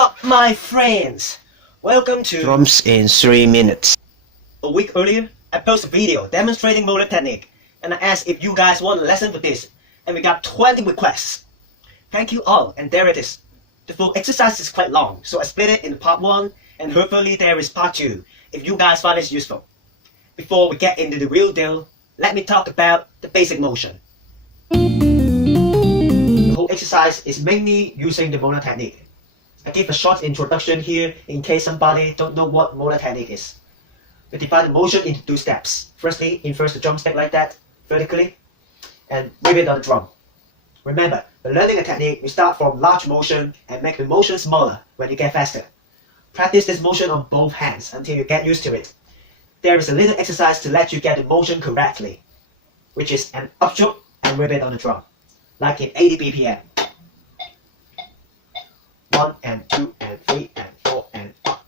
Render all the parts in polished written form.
up, my friends? Welcome to Drums in 3 minutes. A week earlier, I posted a video demonstrating Moellar technique, and I asked if you guys want a lesson for this, and we got 20 requests. Thank you all, and there it is. The full exercise is quite long, so I split it in part 1, and hopefully there is part 2, if you guys find it useful. Before we get into the real deal, let me talk about the basic motion. The whole exercise is mainly using the Moellar technique. I give a short introduction here in case somebody don't know what Moellar technique is. We divide the motion into 2 steps. Firstly, invert the drumstick like that, vertically, and whip it on the drum. Remember, when learning a technique, we start from large motion and make the motion smaller when you get faster. Practice this motion on both hands until you get used to it. There is a little exercise to let you get the motion correctly, which is an upstroke and whip it on the drum, like in 80 BPM. 1 and 2 and 3 and 4 and up.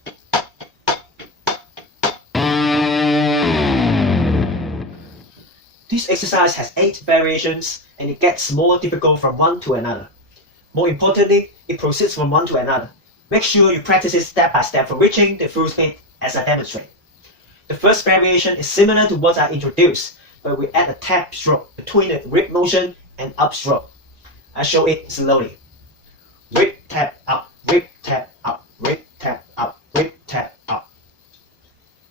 This exercise has 8 variations and it gets more difficult from one to another. More importantly, it proceeds from one to another. Make sure you practice it step by step for reaching the full speed as I demonstrate. The first variation is similar to what I introduced, but we add a tap stroke between the whip motion and upstroke. I show it slowly. Whip, tap, up, whip, tap, up, whip, tap, up, whip, tap, up.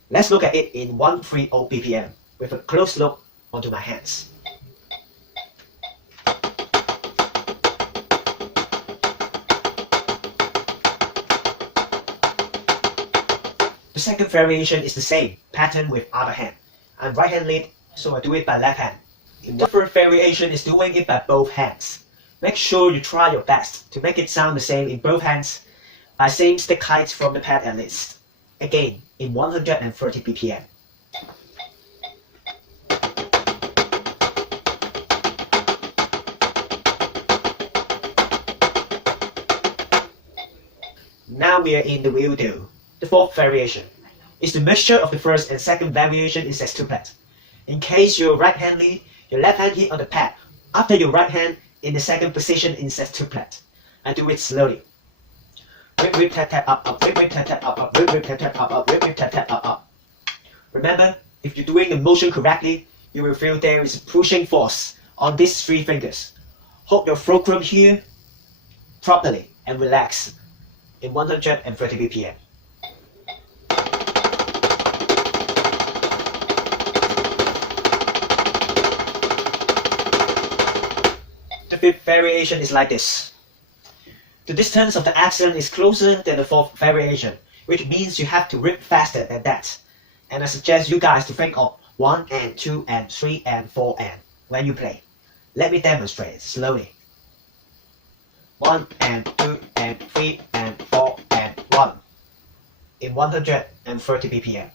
Let's look at it in 130 BPM with a close look onto my hands. The second variation is the same pattern with other hand. I'm right hand lead, so I do it by left hand. The third variation is doing it by both hands. Make sure you try your best to make it sound the same in both hands by same stick height from the pad at least. Again, in 130 BPM. Now we are in the real deal. The fourth variation is the mixture of the first and second variation in sextuplet. In case you're right hand lead, your left hand hit on the pad after your right hand in the second position in sextuplet. I do it slowly. Whip, whip, tap, tap, up, up, whip, whip, tap, tap, up, up, whip, whip, tap, tap, up, up, whip, whip, tap, tap, up, up. Remember, if you're doing the motion correctly, you will feel there is pushing force on these 3 fingers. Hold your fulcrum here properly and relax in 130 BPM. The fifth variation is like this. The distance of the accent is closer than the fourth variation, which means you have to rip faster than that. And I suggest you guys to think of 1 and 2 and 3 and 4 and when you play. Let me demonstrate slowly. 1 and 2 and 3 and 4 and 1 in 130 BPM.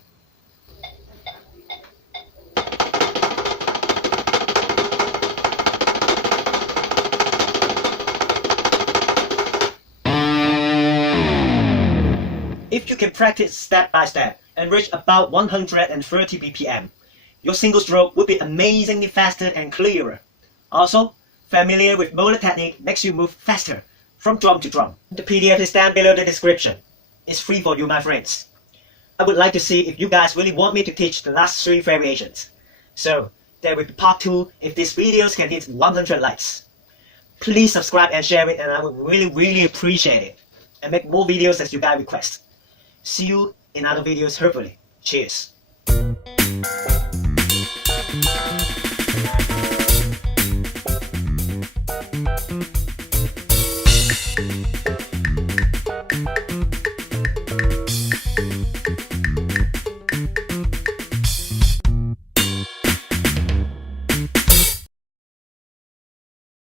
If you can practice step by step and reach about 130 BPM, your single stroke would be amazingly faster and clearer. Also, familiar with Moellar technique makes you move faster from drum to drum. The PDF is down below the description. It's free for you, my friends. I would like to see if you guys really want me to teach the last 3 variations. So, there will be part 2 if these videos can hit 100 likes. Please subscribe and share it, and I would really appreciate it. And make more videos as you guys request. See you in other videos hopefully. Cheers.